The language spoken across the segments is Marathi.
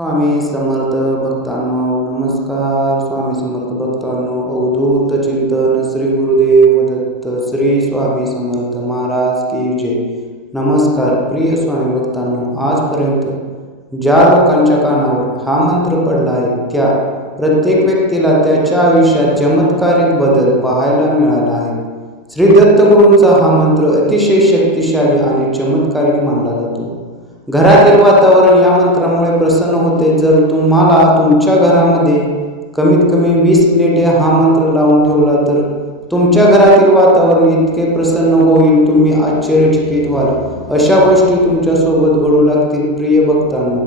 स्वामी समर्थ भक्तांनो नमस्कार. स्वामी समर्थ भक्तांनो, अवधूत चिंतन श्री गुरुदेव दत्त श्री स्वामी समर्थ महाराज की जय. नमस्कार प्रिय स्वामी भक्तांनो, आजपर्यंत ज्या लोकांच्या कानावर हा मंत्र पडला आहे त्या प्रत्येक व्यक्तीला त्याच्या आयुष्यात चमत्कारिक बदल पाहायला मिळाला आहे. श्री दत्तगुरूंचा हा मंत्र अतिशय शक्तिशाली आणि चमत्कारिक मानला जातो. घरातील वातावरण या मंत्रामुळे प्रसन्न होते. जर तुम्हाला तुमच्या घरामध्ये कमीत कमी 20 मिनिटे हा मंत्र लावून ठेवला तर तुमच्या घरातील वातावरण इतके प्रसन्न होईल, तुम्ही आश्चर्यचकित व्हाल. अशा गोष्टी तुमच्यासोबत घडू लागतील. प्रिय भक्तांनो,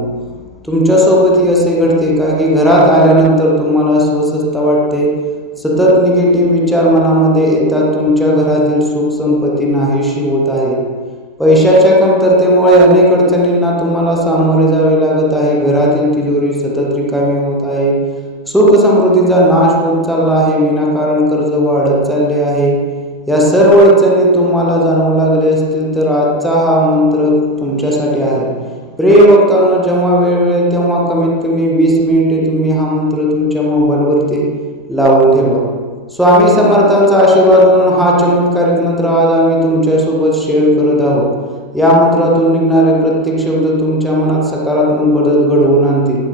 तुमच्यासोबतही असे घडते का की घरात आल्यानंतर तुम्हाला अस्वस्थता वाटते, सतत निगेटिव्ह विचार मनामध्ये येतात, तुमच्या घरातील सुख संपत्ती नाहीशी होत आहे, पैशाच्या कमतरतेमुळे अनेक अडचणींना तुम्हाला सामोरे जावे लागत आहे, घरातील तिजोरी सतत रिकामी होत आहे, सुख समृद्धीचा नाश होत चालला आहे, विनाकारण कर्ज वाढत चालले आहे. या सर्व अडचणी तुम्हाला जाणवू लागले असतील तर आजचा हा मंत्र तुमच्यासाठी आहे. प्रिय भक्तांनो, जेव्हा वेळ मिळेल तेव्हा कमीत कमी 20 मिनिटे तुम्ही हा मंत्र तुमच्या मोबाईलवरती लावून ठेवा. स्वामी समर्थांचा आशीर्वाद म्हणून हा चमत्कारिक मंत्र आज आम्ही तुमच्यासोबत शेअर करत आहोत. या मंत्रातून निघणारे प्रत्येक शब्द तुमच्या मनात सकारात्मक बदल घडवून आणतील,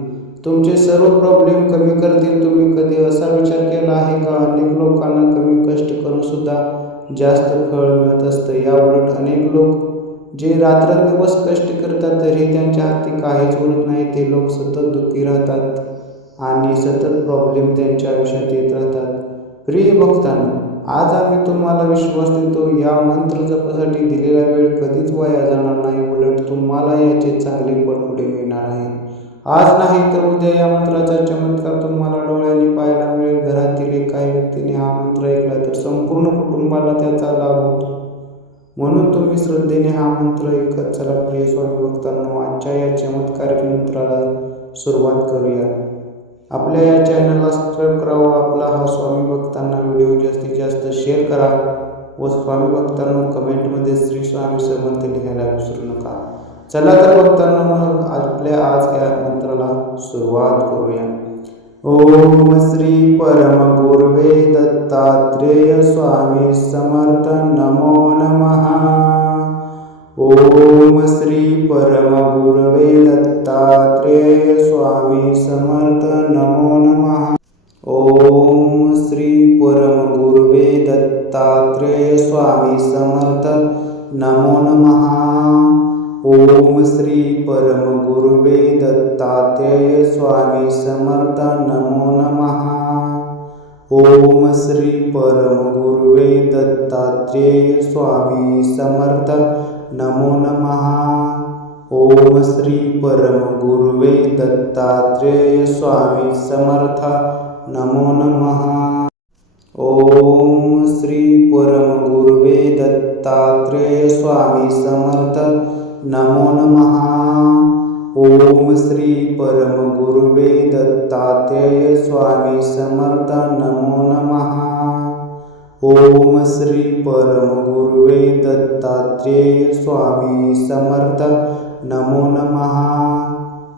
तुमचे सर्व प्रॉब्लेम कमी करतील. तुम्ही कधी असा विचार केला आहे का, अनेक लोकांना कमी कष्ट करून सुद्धा जास्त फळ मिळत असतं. याउलट अनेक लोक जे रात्रंदिवस कष्ट करतात तरी त्यांच्या हाती काहीच उरत नाही. ते लोक सतत दुःखी राहतात आणि सतत प्रॉब्लेम त्यांच्या आयुष्यात येत राहतात. प्रिय भक्तांनो, आज आम्ही तुम्हाला विश्वास देतो, या मंत्र जपासाठी दिलेला वेळ कधीच वाया जाणार नाही. उलट तुम्हाला याचे चांगले फळ पुढे मिळणार आहे. आज नाही तर उद्या या मंत्राचा चमत्कार तुम्हाला डोळ्यांनी पाहायला मिळेल. घरातील एकाही व्यक्तीने हा मंत्र ऐकला तर संपूर्ण कुटुंबाला त्याचा लाभ होतो. म्हणून तुम्ही श्रद्धेने हा मंत्र ऐकत चला. प्रिय स्वामी भक्तांनो, आजच्या या चमत्कारिक मंत्राला सुरुवात करूया. आपल्या या चॅनलला सबस्क्राईब करावं. आपला हा स्वामी भक्तांना व्हिडिओ जास्तीत जास्त शेअर करा व स्वामी भक्तांनो कमेंटमध्ये श्री स्वामी समर्थ लिहायला विसरू नका. चला तर भक्तांनो, मग आपल्या आज या मंत्राला सुरुवात करूया. ओम श्री परम गुरुवे दत्तात्रेय स्वामी समर्थ नमो नमः. ओम श्री परम गुरुवे दत्तात्रेय स्वामी समर्थ नमो नमः. ओम श्री परम गुरुवे दत्तात्रेय स्वामी समर्थ नमो नमः. ओम श्री परम गुरुवे दत्तात्रेय स्वामी समर्थ नमो नमः. ओम श्री परम गुरुवे दत्तात्रेय स्वामी समर्थ नमो नमः. ओम श्री परम गुरुवे दत्तात्रेय स्वामी समर्थ नमो नमः. ओम श्री परम गुरुवे दत्तात्रेय स्वामी समर्थ नमो नमः. ओम श्री परम गुरुवे दत्तात्रेय स्वामी समर्थ नमो नमः. ओम श्री परम गुरुवे दत्तात्रेय स्वामी समर्थ नमो नमः.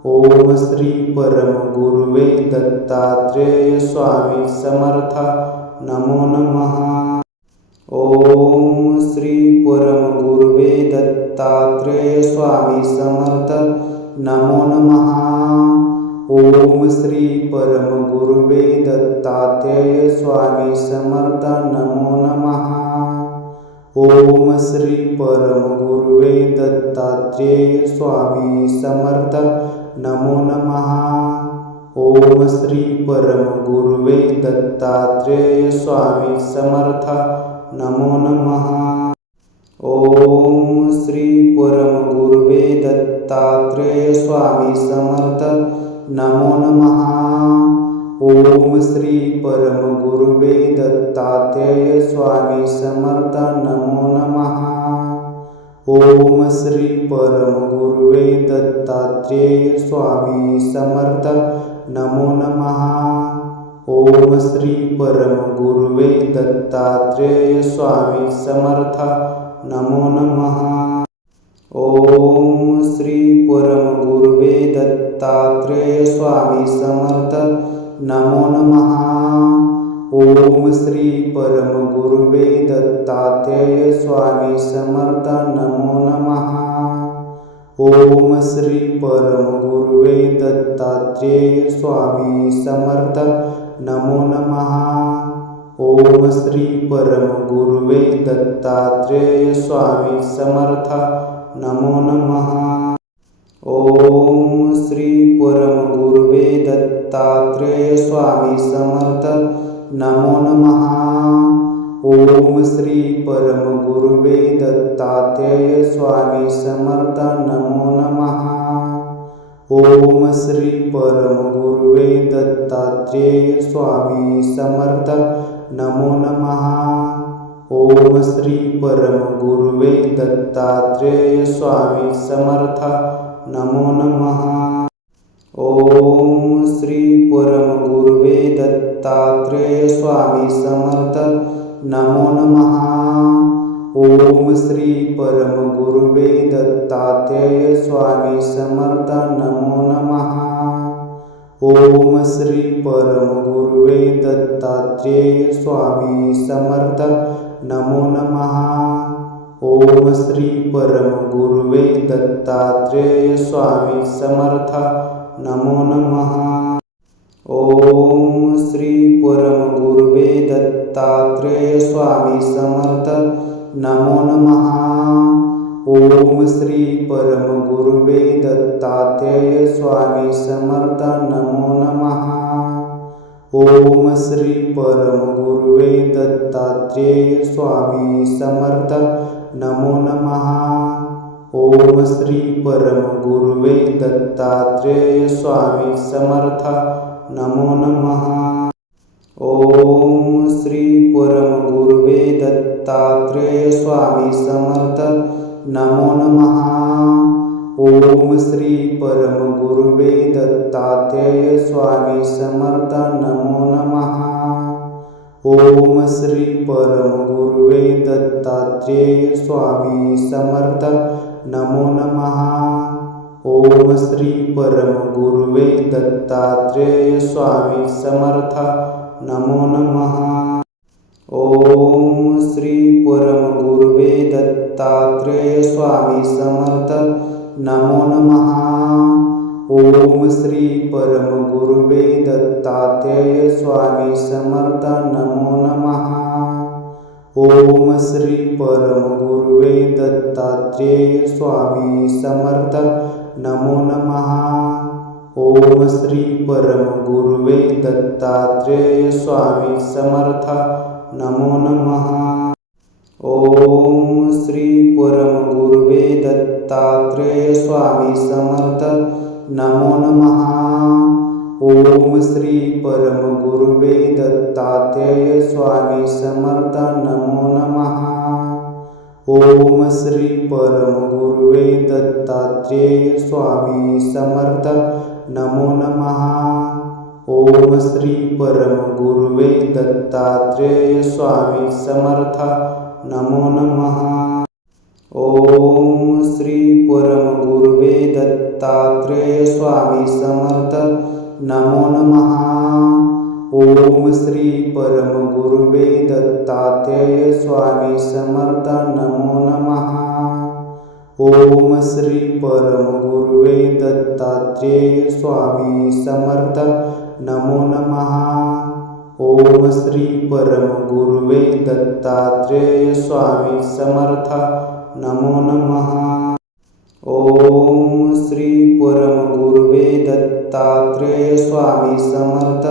ओम श्री परम गुरुवे दत्तात्रेय स्वामी समर्थ नमो नमः. ओम श्री परम गुरुवे दत्तात्रेय स्वामी समर्थ नमो नमः. ओम श्री परम गुरुवे दत्तात्रेय स्वामी समर्थ नमो नमः. ओम श्री परम गुरुवे दत्तात्रेय स्वामी समर्थ नमो नमः. ओम श्री परम गुरुवे दत्तात्रेय स्वामी समर्थ नमो नमः. ओम श्री परम गुरुवे दत्तात्रेय स्वामी समर्थ नमो नमः. ओम श्री परम गुरुवे दत्तात्रेय स्वामी समर्थ नमो नमः. ओम श्री परम गुरुवे दत्तात्रेय स्वामी समर्थ नमो नमः. ओम श्री परम गुरुवे दत्तात्रेय स्वामी समर्थ नमो नमः. ओम श्री परमगुरुवे दत्तात्रेय स्वामी समर्थ नमो नमः। ओम श्री परमगुरुवे दत्तात्रेय स्वामी समर्थ नमो नमः। ओम श्री परमगुरुवे दत्तात्रेय स्वामी समर्थ नमो नमः। ओम श्री परमगुरुवे दत्तात्रेय स्वामी समर्थ नमो नमः। ओम श्री परमगुरुवे दत्तात्रेय स्वामी समर्थ नमो नमः। ओम श्री परमगुरुवे दत्तात्रेय स्वामी समर्थ नमो नमः। ओम श्री परमगुरुवे दत्तात्रेय स्वामी समर्थ नमो नमः। ओम श्री परमगुरुवे दत्तात्रेय स्वामी समर्थ नमो नमः। ओम श्री परमगुरुवे दत्तात्रेय स्वामी समर्थ नमो नमः। ओम श्री परमगुरुवे दत्तात्रेय स्वामी समर्थ नमो नमः। ओम श्री परमगुरुवे दत्तात्रेय स्वामी समर्थ नमो नमः। ओम श्री परमगुरुवे दत्तात्रेय स्वामी समर्थ नमो नमः। ओम श्री परमगुरुवे दत्तात्रेय स्वामी समर्थ नमो नमः। ओम श्री परमगुरुवे दत्तात्रेय स्वामी समर्थ नमो नमः। ओम श्री परमगुरुवे दत्तात्रेय स्वामी समर्थ नमो नमः। ओम श्री परमगुरुवे दत्तात्रेय स्वामी समर्थ नमो नमः। ओम श्री परमगुरुवे दत्तात्रेय स्वामी समर्थ नमो नमः। ओम श्री परमगुरुवे दत्तात्रेय स्वामी समर्थ नमो नमः। ओम श्री परमगुरुवे दत्तात्रेय स्वामी समर्थ नमो नमः। ओम श्री परमगुरुवे दत्तात्रेय स्वामी समर्थ नमो नमः। ओम श्री परमगुरुवे दत्तात्रेय स्वामी समर्थ नमो नमः। ओम श्री परमगुरुवे दत्तात्रेय स्वामी समर्थ नमो नमः। ओम श्री परमगुरुवे दत्तात्रेय स्वामी समर्थ नमो नमः। ओम श्री परमगुरुवे दत्तात्रेय स्वामी समर्थ नमो नमः। ओम श्री परमगुरुवे दत्तात्रेय स्वामी समर्थ नमो नमः। ओम श्री परमगुरुवे दत्तात्रेय स्वामी समर्थ नमो नमः। ओम श्री परमगुरुवे दत्तात्रेय स्वामी समर्थ नमो नमः। ओम श्री परमगुरुवे दत्तात्रेय स्वामी समर्थ नमो नमः। ओम श्री परमगुरुवे दत्तात्रेय स्वामी समर्थ नमो नमः। ओम श्री परमगुरुवे दत्तात्रेय स्वामी समर्थ नमो नमः। ओम श्री परमगुरुवे दत्तात्रेय स्वामी समर्थ नमो नमः। ओम श्री परमगुरुवे दत्तात्रेय स्वामी समर्थ नमो नमः। ओम श्री परमगुरुवे दत्तात्रेय स्वामी समर्थ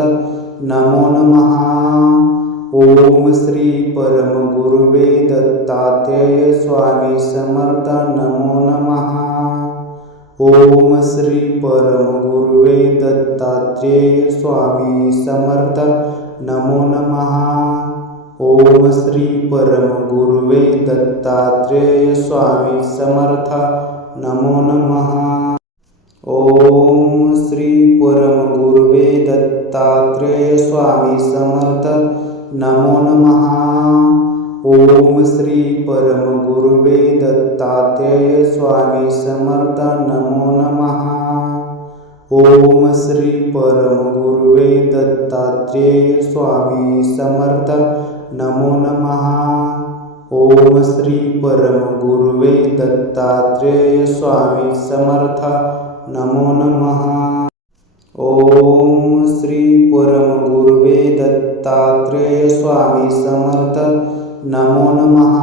नमो नमः। ओम श्री परमगुरुवे दत्तात्रेय स्वामी समर्थ नमो नमः। ओम श्री परमगुरुवे दत्तात्रेय स्वामी समर्थ नमो नमः। ओम श्री परमगुरुवे दत्तात्रेय स्वामी समर्थ नमो नमः। ओम श्री परमगुरुवे दत्तात्रेय स्वामी समर्थ नमो नमः। ओम श्री परमगुरुवे दत्तात्रेय स्वामी समर्थ नमो नमः। ओम श्री परमगुरुवे दत्तात्रेय स्वामी समर्थ नमो नमः। ओम श्री परमगुरुवे दत्तात्रेय स्वामी समर्थ नमो नमः। ओम श्री परमगुरुवे दत्तात्रेय स्वामी समर्थ नमो नमः।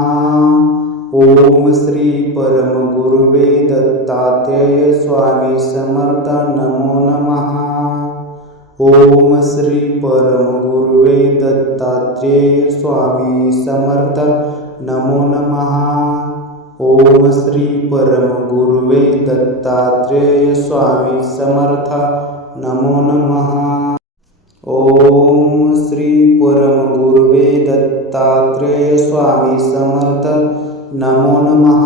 ओम श्री परमगुरुवे दत्तात्रेय स्वामी समर्थ नमो नमः। ओम श्री परमगुरुवे दत्तात्रेय स्वामी समर्थ नमो नमः। ओम श्री परमगुरुवे दत्तात्रेय स्वामी समर्थ नमो नमः। ओम श्री परमगुरुवे दत्तात्रेय स्वामी समर्थ नमो नमः।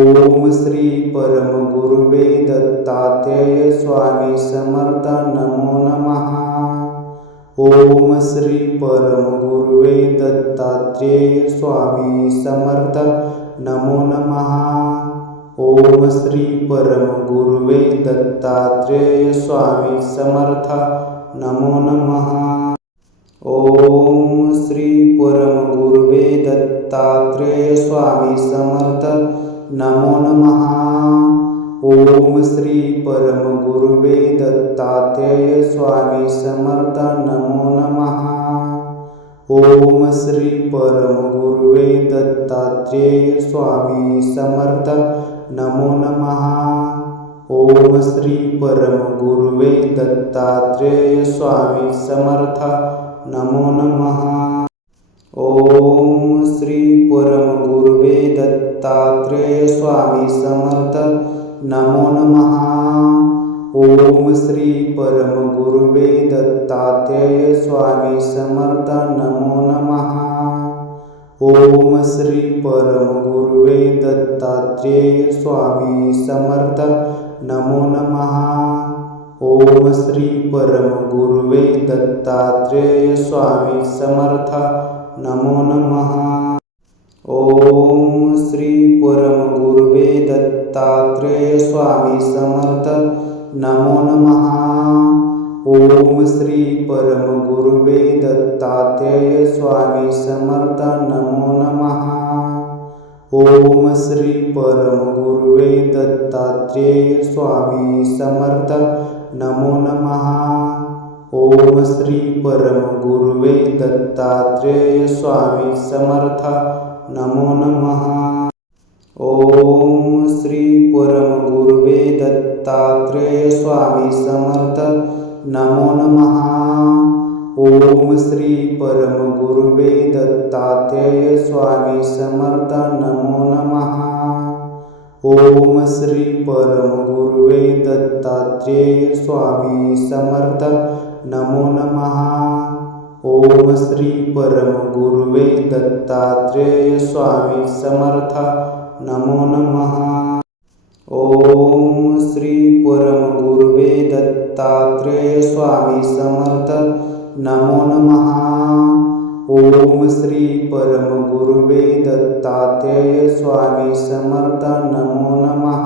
ओम श्री परमगुरुवे दत्तात्रेय स्वामी समर्थ नमो नमः। ओम श्री परमगुरुवे दत्तात्रेय स्वामी समर्थ नमो नमः। ओम श्री परमगुरुवे दत्तात्रेय स्वामी समर्थ नमो नमः। ओम श्री परमगुरुवे दत्तात्रेय स्वामी समर्थ नमो नमः। ओम श्री परमगुरुवे दत्तात्रेय स्वामी समर्थ नमो नमः। ओम श्री परमगुरुवे दत्तात्रेय स्वामी समर्थ नमो नमः। ओम श्री परमगुरुवे दत्तात्रेय स्वामी समर्थ नमो नमः। ओम श्री परमगुरुवे दत्तात्रेय स्वामी समर्थ नमो नमः। ओम श्री परमगुरुवे दत्तात्रेय स्वामी समर्थ नमो नमः। ओम श्री परमगुरुवे दत्तात्रेय स्वामी समर्थ नमो नमः। ओम श्री परमगुरुवे दत्तात्रेय स्वामी समर्थ नमो नमः। ओम श्री परमगुरुवे दत्तात्रेय स्वामी समर्थ नमो नमः। ओम श्री परमगुरुवे दत्तात्रेय स्वामी समर्थ नमो नमः। ओम श्री परमगुरुवे दत्तात्रेय स्वामी समर्थ नमो नमः। ओम श्री परमगुरुवे दत्तात्रेय स्वामी समर्थ नमो नमः। ओम श्री परमगुरुवे दत्तात्रेय स्वामी समर्थ नमो नमः। ओम श्री परमगुरुवे दत्तात्रेय स्वामी समर्थ नमो नमः। ओम श्री परमगुरुवे दत्तात्रेय स्वामी समर्थ नमो नमः। ओम श्री परमगुरुवे दत्तात्रेय स्वामी समर्थ नमो नमः। ओम श्री परमगुरुवे दत्तात्रेय स्वामी समर्थ नमो नमः।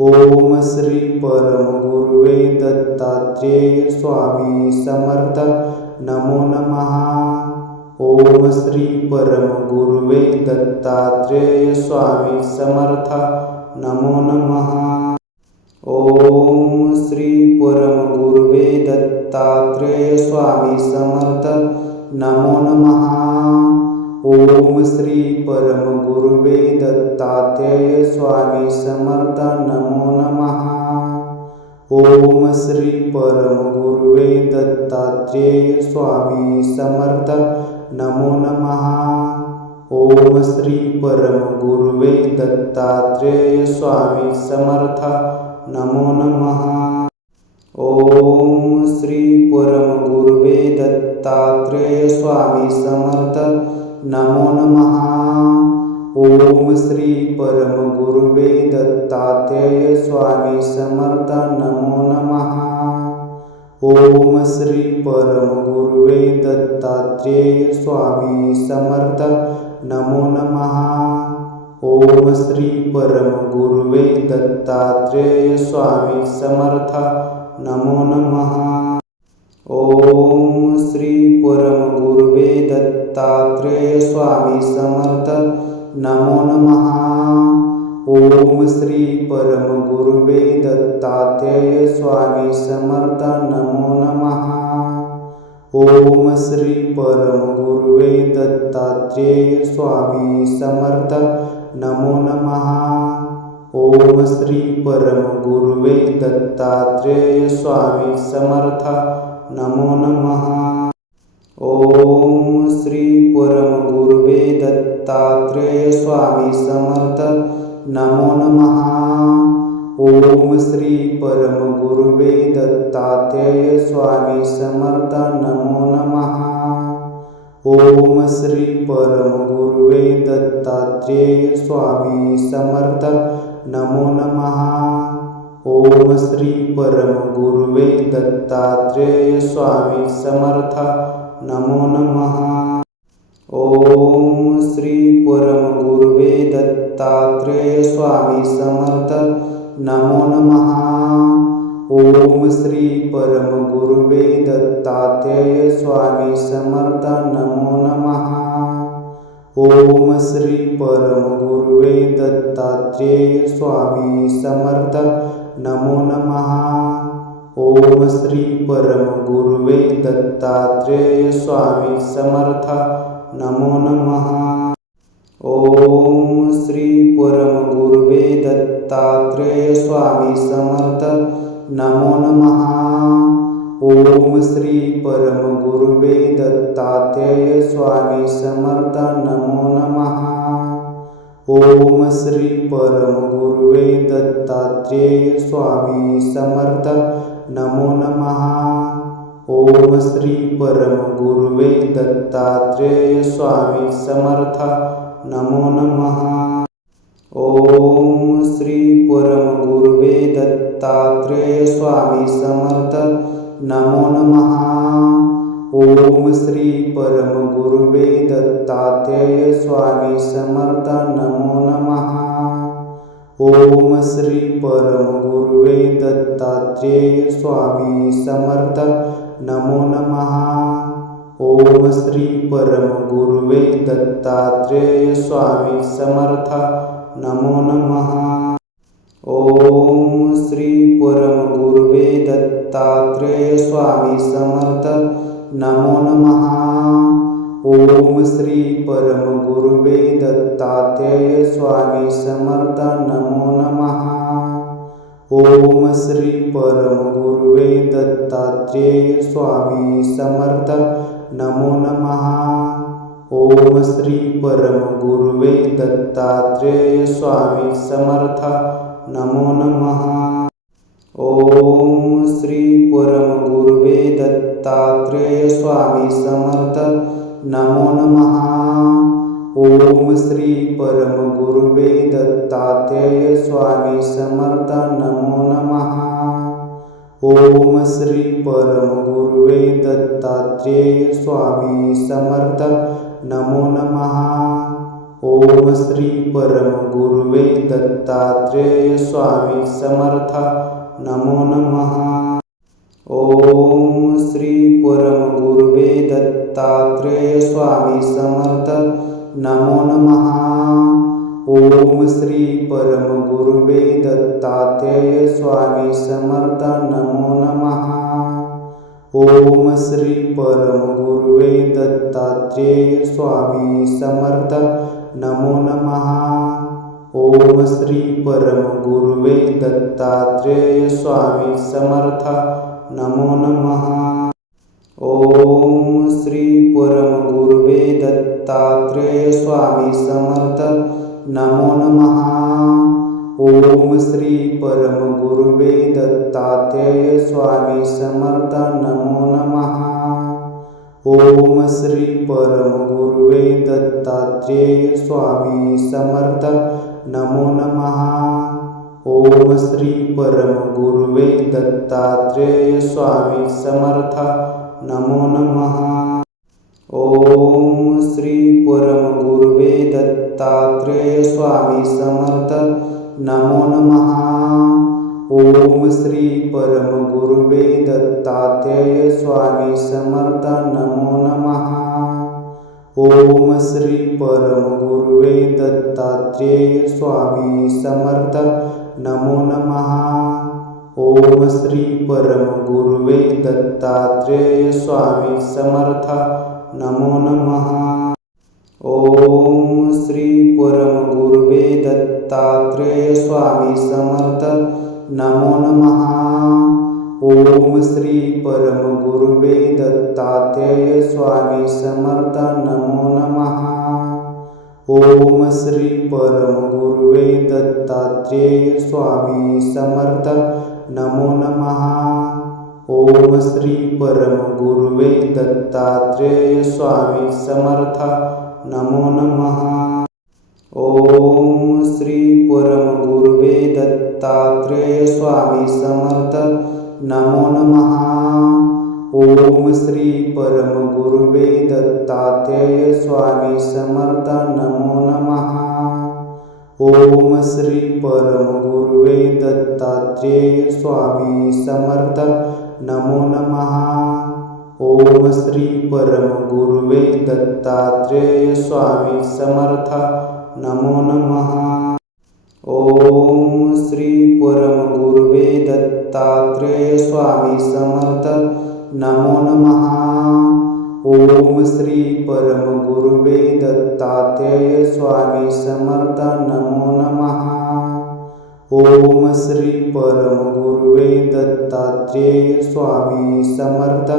ओम श्री परमगुरुवे दत्तात्रेय स्वामी समर्थ नमो नमः। ओम श्री परमगुरुवे दत्तात्रेय स्वामी समर्थ नमो नमः। ओम श्री परमगुरुवे दत्तात्रेय स्वामी समर्थ नमो नमः। ओम श्री परमगुरुवे दत्तात्रेय स्वामी समर्थ नमो नमः। ओम श्री परमगुरुवे दत्तात्रेय स्वामी समर्थ नमो नमः। ओम श्री परमगुरुवे दत्तात्रेय स्वामी समर्थ नमो नमः। ओम श्री परमगुरुवे दत्तात्रेय स्वामी समर्थ नमो नमः। ओम श्री परमगुरुवे दत्तात्रेय स्वामी समर्थ नमो नमः। ओम श्री परमगुरुवे दत्तात्रेय स्वामी समर्थ नमो नमः। ओम श्री परमगुरुवे दत्तात्रेय स्वामी समर्थ नमो नमः। ओम श्री परमगुरुवे दत्तात्रेय स्वामी समर्थ नमो नमः। ओम श्री परमगुरुवे दत्तात्रेय स्वामी समर्थ नमो नमः। ओम श्री परमगुरुवे दत्तात्रेय स्वामी समर्थ नमो नमः। ओम श्री परमगुरुवे दत्तात्रेय स्वामी समर्थ नमो नमः। ओम श्री परमगुरुवे दत्तात्रेय स्वामी समर्थ नमो नमः। ओम श्री परमगुरुवे दत्तात्रेय स्वामी समर्थ नमो नमः। ओम श्री परमगुरुवे दत्तात्रेय स्वामी समर्थ नमो नमः। ओम श्री परमगुरुवे दत्तात्रेय स्वामी समर्थ नमो नमः। ओम श्री परमगुरुवे दत्तात्रेय स्वामी समर्थ नमो नमः। ओम श्री परमगुरुवे दत्तात्रेय स्वामी समर्थ नमो नमः। ओम श्री परमगुरुवे दत्तात्रेय स्वामी समर्थ नमो नमः। ओम श्री परमगुरुवे दत्तात्रेय स्वामी समर्थ नमो नमः। ओम श्री परमगुरुवे दत्तात्रेय स्वामी समर्थ नमो नमः। ओम श्री परमगुरुवे दत्तात्रेय स्वामी समर्थ नमो नमः। ओम श्री परमगुरुवे दत्तात्रेय स्वामी समर्थ नमो नमः। ओम श्री परमगुरुवे दत्तात्रेय स्वामी समर्थ नमो नमः। ओम श्री परमगुरुवे दत्तात्रेय स्वामी समर्थ नमो नमः। ओम श्री परमगुरुवे दत्तात्रेय स्वामी समर्थ नमो नमः। ओम श्री परमगुरुवे दत्तात्रेय स्वामी समर्थ नमो नमः। ओम श्री परमगुरुवे दत्तात्रेय स्वामी समर्थ नमो नमः। ओम श्री परमगुरुवे दत्तात्रेय स्वामी समर्थ नमो नमः। ओम श्री परमगुरुवे दत्तात्रेय स्वामी समर्थ नमो नमः। ओम श्री परमगुरुवे दत्तात्रेय स्वामी समर्थ नमो नमः। ओम श्री परमगुरुवे दत्तात्रेय स्वामी समर्थ नमो नमः। ओम श्री परमगुरुवे दत्तात्रेय स्वामी समर्थ नमो नमः। ओम श्री परमगुरुवे दत्तात्रेय स्वामी समर्थ नमो नमः। ओम श्री परमगुरुवे दत्तात्रेय स्वामी समर्थ नमो नमः। ओम श्री परमगुरुवे दत्तात्रेय स्वामी समर्थ नमो नमः। ओम श्री परमगुरुवे दत्तात्रेय स्वामी समर्थ नमो नमः। ओम श्री परमगुरुवे दत्तात्रेय स्वामी समर्थ नमो नमः। ओम श्री परमगुरुवे दत्तात्रेय स्वामी समर्थ नमो नमः। ओम श्री परमगुरुवे दत्तात्रेय स्वामी समर्थ नमो नमः। ओम श्री परमगुरुवे दत्तात्रेय स्वामी समर्थ नमो नमः। ओम श्री परमगुरुवे दत्तात्रेय स्वामी समर्थ नमो नमः। ओम श्री परमगुरुवे दत्तात्रेय स्वामी समर्थ नमो नमः। ओम श्री परमगुरुवे दत्तात्रेय स्वामी समर्थ नमो नमः। ओम श्री परम गुरुवे दत्तात्रेय स्वामी समर्थ नमो नमः। ओम श्री परम गुरुवे दत्तात्रेय स्वामी समर्थ नमो नमः। ओम श्री परम गुरुवे दत्तात्रेय स्वामी समर्थ नमो नमः। ओम श्री परम गुरुवे दत्तात्रेय स्वामी समर्थ नमो नमः। ओम श्री परम गुरुवे दत्तात्रेय स्वामी समर्थ नमो नमः। ओम श्री परम गुरुवे दत्तात्रेय स्वामी समर्थ नमो नमः। ओम श्री परम गुरुवे दत्तात्रेय स्वामी समर्थ नमो नमः। ओम श्री परम गुरुवे दत्तात्रेय स्वामी समर्थ नमो नमः। ओम श्री परम गुरुवे दत्तात्रेय स्वामी समर्थ नमो नमः। ओम श्री परम गुरुवे दत्तात्रेय स्वामी समर्थ नमो नमः। ओम श्री परम गुरुवे दत्तात्रेय स्वामी समर्थ नमो नमः। ओम श्री परम गुरुवे दत्तात्रेय स्वामी समर्थ नमो नमः। ओम श्री परम गुरुवे दत्तात्रेय स्वामी समर्थ नमो नमः। ओम श्री परम गुरुवे दत्तात्रेय स्वामी समर्थ नमो नमः। ओम श्री परम गुरुवे दत्तात्रेय स्वामी समर्थ नमो नमः। ओम श्री परम गुरुवे दत्तात्रेय स्वामी समर्थ